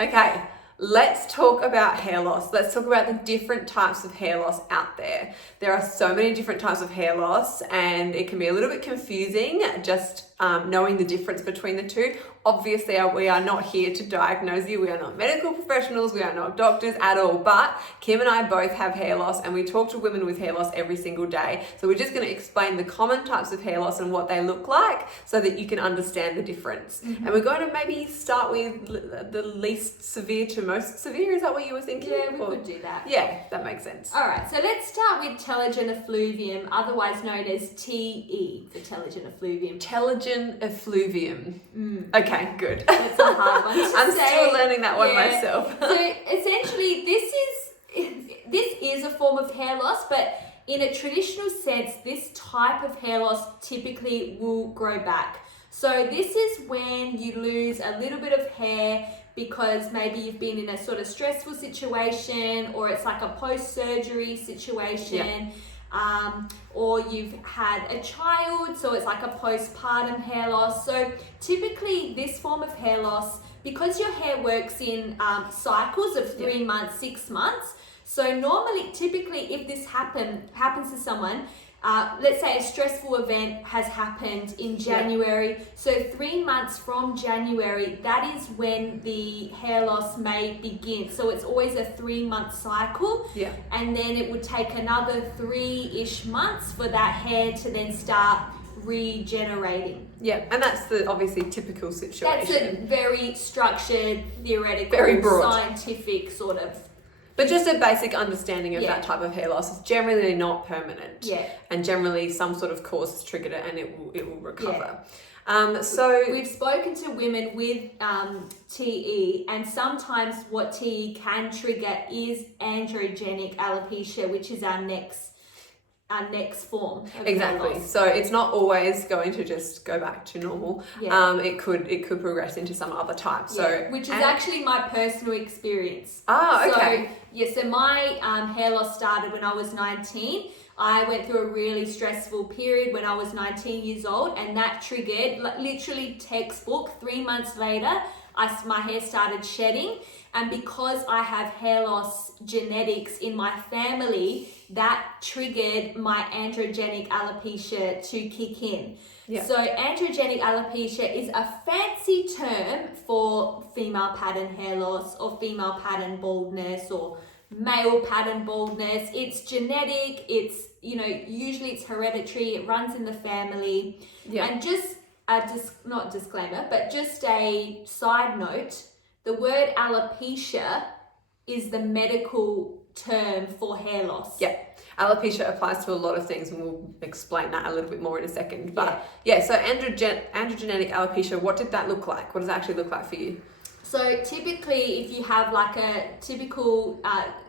Okay, let's talk about hair loss. Let's talk about the different types of hair loss out there. There are so many different types of hair loss, and it can be a little bit confusing just knowing the difference between the two. Obviously, we are not here to diagnose you. We are not medical professionals. We are not doctors at all. But Kim and I both have hair loss, and we talk to women with hair loss every single day. So we're just going to explain the common types of hair loss and what they look like so that you can understand the difference. Mm-hmm. And we're going to maybe start with the least severe to most severe. Is that what you were thinking? Yeah, we could do that. Yeah, that makes sense. All right, so let's start with Telogen Effluvium, otherwise known as TE for Telogen Effluvium. Telogen Effluvium. Okay, good. That's a hard one to I'm say. still learning that one myself. So essentially, this is a form of hair loss, but in a traditional sense, this type of hair loss typically will grow back. So this is when you lose a little bit of hair because maybe you've been in a sort of stressful situation, or it's like a post-surgery situation. Yeah. Or you've had a child, so it's like a postpartum hair loss. So typically this form of hair loss, because your hair works in cycles of 3 months, 6 months, so normally, typically if this happens to someone, let's say a stressful event has happened in January, so 3 months from January, that is when the hair loss may begin. So it's always a 3-month cycle, and then it would take another 3-ish months for that hair to then start regenerating. Yeah, and that's the obviously typical situation. That's a very structured, theoretical, very broad, scientific sort of. But just a basic understanding of that type of hair loss is generally not permanent. Yeah. And generally some sort of cause has triggered it and it will recover. Yeah. So we've spoken to women with TE, and sometimes what TE can trigger is androgenic alopecia, which is our next form of hair loss. So it's not always going to just go back to normal. It could progress into some other type. So which is actually my personal experience. Okay. So my hair loss started when I was 19. I went through a really stressful period when I was 19 years old, and that triggered, literally textbook, 3 months later, my hair started shedding. And because I have hair loss genetics in my family, that triggered my androgenic alopecia to kick in. Yeah. So androgenic alopecia is a fancy term for female pattern hair loss, or female pattern baldness, or male pattern baldness. It's genetic, it's, usually it's hereditary, it runs in the family. Yeah. And just not disclaimer, but just a side note, the word alopecia is the medical term for hair loss. Yeah. Alopecia applies to a lot of things, and we'll explain that a little bit more in a second. But so androgenic alopecia, what did that look like? What does it actually look like for you? So typically, if you have like a typical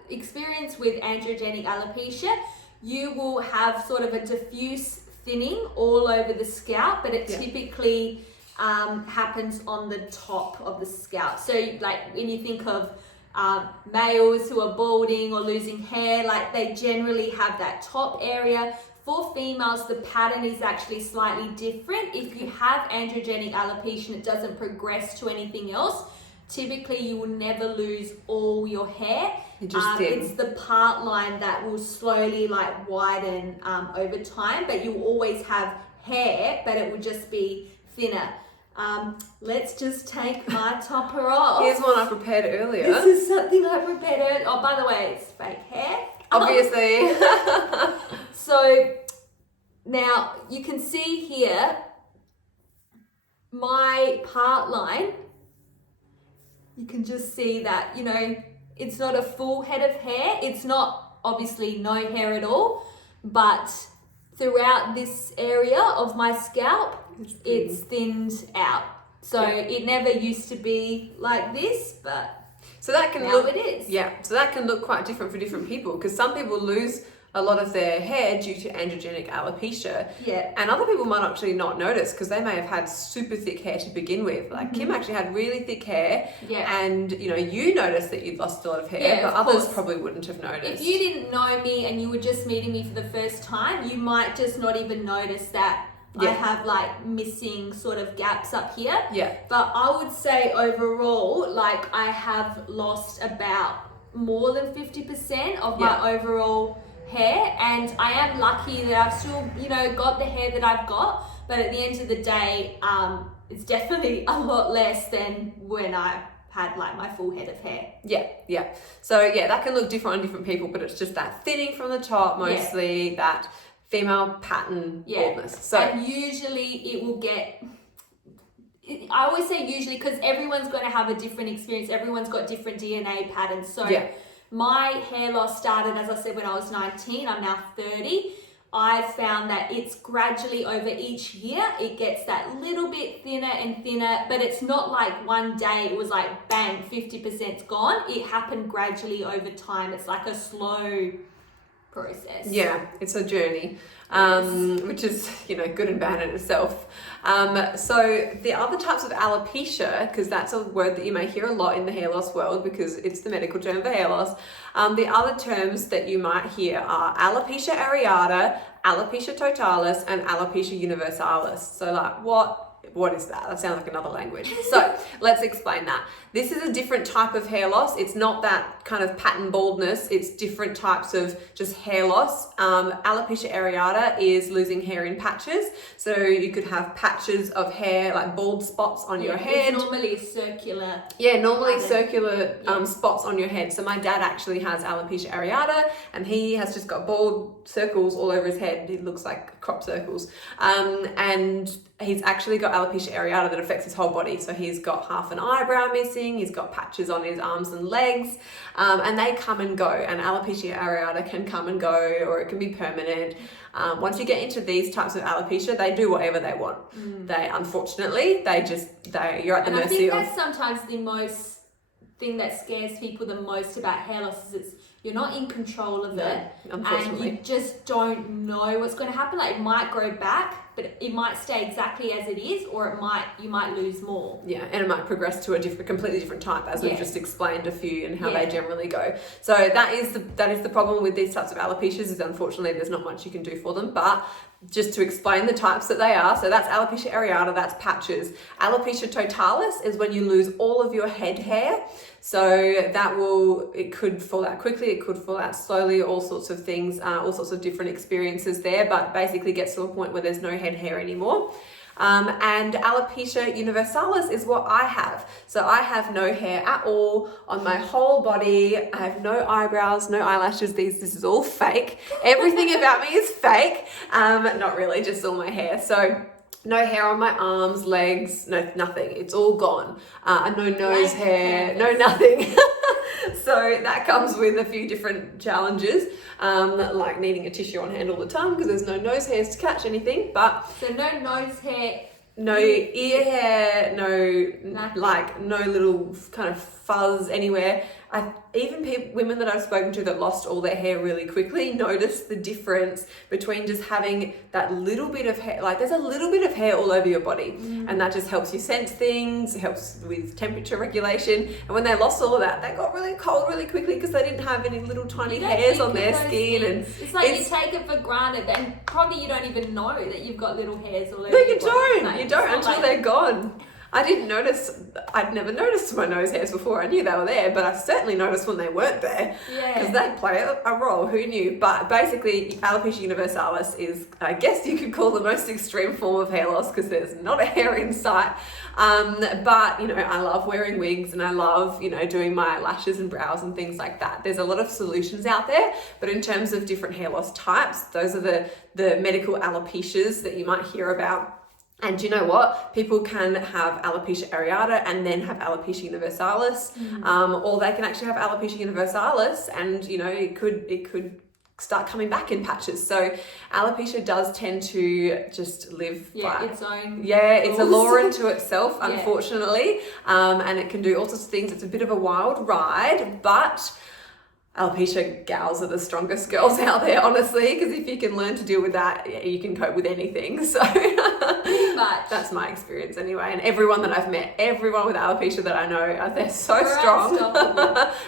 experience with androgenic alopecia, you will have sort of a diffuse thinning all over the scalp, but it typically happens on the top of the scalp. So like when you think of males who are balding or losing hair, like they generally have that top area. For females, the pattern is actually slightly different. If you have androgenic alopecia and it doesn't progress to anything else, typically you will never lose all your hair. It's the part line that will slowly widen over time, but you will always have hair, but it will just be thinner. Let's just take my topper off. Here's one I prepared earlier. This is something I prepared earlier. Oh, by the way, it's fake hair. Obviously. So now you can see here my part line. You can just see that, it's not a full head of hair. It's not obviously no hair at all, but throughout this area of my scalp, it's thinned out. So it never used to be like this, but so that can now it is. Yeah, so that can look quite different for different people, because some people lose a lot of their hair due to androgenic alopecia. Yeah. And other people might actually not notice because they may have had super thick hair to begin with. Like Kim actually had really thick hair. Yeah. And you noticed that you'd lost a lot of hair, but others probably wouldn't have noticed. If you didn't know me and you were just meeting me for the first time, you might just not even notice that I Yeah. have like missing sort of gaps up here. Yeah. But I would say overall, like I have lost about more than 50% of my overall hair, and I am lucky that I've still, you know, got the hair that I've got, but at the end of the day, it's definitely a lot less than when I had like my full head of hair. Yeah. So yeah, that can look different on different people, but it's just that thinning from the top, mostly that female pattern baldness. So and usually it will get, I always say usually because everyone's going to have a different experience. Everyone's got different DNA patterns. So my hair loss started, as I said, when I was 19. I'm now 30. I've found that it's gradually over each year, it gets that little bit thinner and thinner, but it's not like one day it was like bang, 50%'s gone. It happened gradually over time. It's like a slow process. Yeah, it's a journey, which is, you know, good and bad in itself. So the other types of alopecia, because that's a word that you may hear a lot in the hair loss world because it's the medical term for hair loss. The other terms that you might hear are alopecia areata, alopecia totalis, and alopecia universalis. So like, what is that? That sounds like another language. So let's explain that. This is a different type of hair loss. It's not that kind of pattern baldness. It's different types of just hair loss. Alopecia areata is losing hair in patches. So you could have patches of hair, like bald spots on your head. It's normally circular. Yeah, normally circular spots on your head. So my dad actually has alopecia areata, and he has just got bald circles all over his head. It looks like crop circles. And he's actually got alopecia areata that affects his whole body. So he's got half an eyebrow missing. He's got patches on his arms and legs, and they come and go. And alopecia areata can come and go, or it can be permanent. Once you get into these types of alopecia, they do whatever they want. They, unfortunately, you're at the mercy of. I think that's sometimes the most thing that scares people the most about hair loss is you're not in control of it, and you just don't know what's going to happen. Like it might grow back, but it might stay exactly as it is, or you might lose more. Yeah, and it might progress to a completely different type, as we've just explained a few and how they generally go. So that is the problem with these types of alopecias, is unfortunately there's not much you can do for them. But just to explain the types that they are, so that's alopecia areata, that's patches. Alopecia totalis is when you lose all of your head hair. So it could fall out quickly, it could fall out slowly, all sorts of things, all sorts of different experiences there, but basically gets to a point where there's no head hair anymore. And alopecia universalis is what I have. So I have no hair at all on my whole body. I have no eyebrows, no eyelashes. This is all fake. Everything about me is fake. Not really, just all my hair. So no hair on my arms, legs, no, nothing. It's all gone. No nose hair, no nothing. So that comes with a few different challenges, like needing a tissue on hand all the time because there's no nose hairs to catch anything. But so no nose hair, no ear hair, no little kind of fuzz anywhere. Even women that I've spoken to that lost all their hair really quickly notice the difference between just having that little bit of hair. Like there's a little bit of hair all over your body, and that just helps you sense things. It helps with temperature regulation. And when they lost all of that, they got really cold really quickly because they didn't have any little tiny hairs on their skin. And it's like you take it for granted, and probably you don't even know that you've got little hairs all over. No, you your don't. body. You don't until they're gone. I didn't notice, I'd never noticed my nose hairs before. I knew they were there, but I certainly noticed when they weren't there. Yeah. Because they play a role, who knew? But basically, alopecia universalis is, I guess you could call the most extreme form of hair loss because there's not a hair in sight. But, you know, I love wearing wigs and I love, you know, doing my lashes and brows and things like that. There's a lot of solutions out there, but in terms of different hair loss types, those are the medical alopecias that you might hear about. And you know what? People can have alopecia areata and then have alopecia universalis, or they can actually have alopecia universalis, and you know it could start coming back in patches. So alopecia does tend to just live by its own. Yeah, it's a law unto itself, unfortunately, and it can do all sorts of things. It's a bit of a wild ride, but alopecia gals are the strongest girls out there, honestly, because if you can learn to deal with that, you can cope with anything. So that's my experience anyway. And everyone that I've met, everyone with alopecia that I know, they're so strong.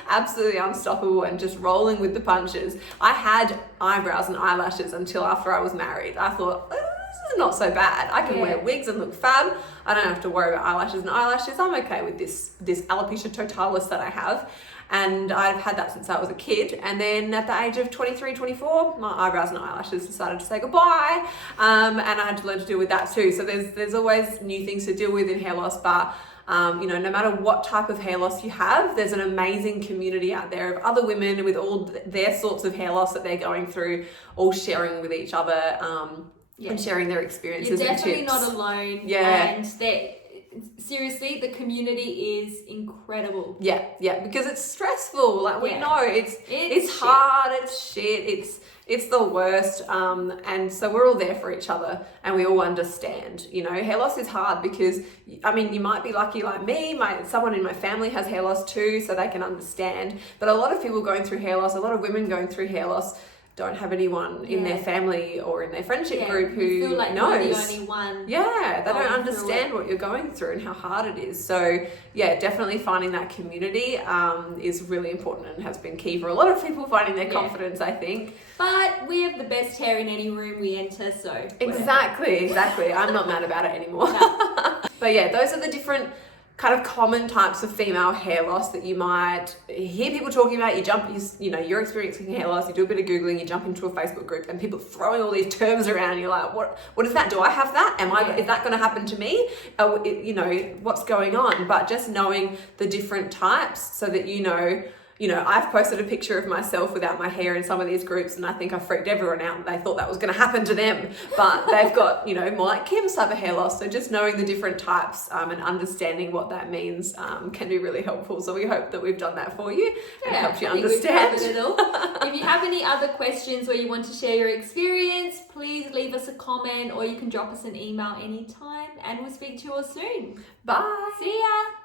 Absolutely unstoppable and just rolling with the punches. I had eyebrows and eyelashes until after I was married. I thought, this is not so bad. I can wear wigs and look fab. I don't have to worry about eyelashes and eyelashes. I'm okay with this alopecia totalis that I have. And I've had that since I was a kid. And then at the age of 23, 24, my eyebrows and eyelashes decided to say goodbye. And I had to learn to deal with that too. So there's always new things to deal with in hair loss, but you know, no matter what type of hair loss you have, there's an amazing community out there of other women with all their sorts of hair loss that they're going through, all sharing with each other and sharing their experiences and tips. You're definitely not alone. Yeah. And seriously, the community is incredible. Yeah, because it's stressful. Like we know it's shit. hard, it's shit, it's the worst. And so we're all there for each other and we all understand. You know, hair loss is hard because, I mean, you might be lucky like me, someone in my family has hair loss too, so they can understand. But a lot of people going through hair loss, a lot of women going through hair loss don't have anyone in their family or in their friendship group who feel like knows. you're the only one. Yeah, they don't understand what you're going through and how hard it is. So yeah, definitely finding that community is really important and has been key for a lot of people finding their confidence, I think. But we have the best hair in any room we enter, so Exactly. I'm not mad about it anymore. No. But yeah, those are the different kind of common types of female hair loss that you might hear people talking about. You're experiencing hair loss, you do a bit of Googling, you jump into a Facebook group and people throwing all these terms around. You're like, what is that? Do I have that? Is that going to happen to me? What's going on? But just knowing the different types so that I've posted a picture of myself without my hair in some of these groups and I think I freaked everyone out. They thought that was going to happen to them, but they've got, more like Kim's type of hair loss. So just knowing the different types and understanding what that means can be really helpful. So we hope that we've done that for you and helped you understand. We've covered it all. If you have any other questions or you want to share your experience, please leave us a comment or you can drop us an email anytime and we'll speak to you all soon. Bye. See ya.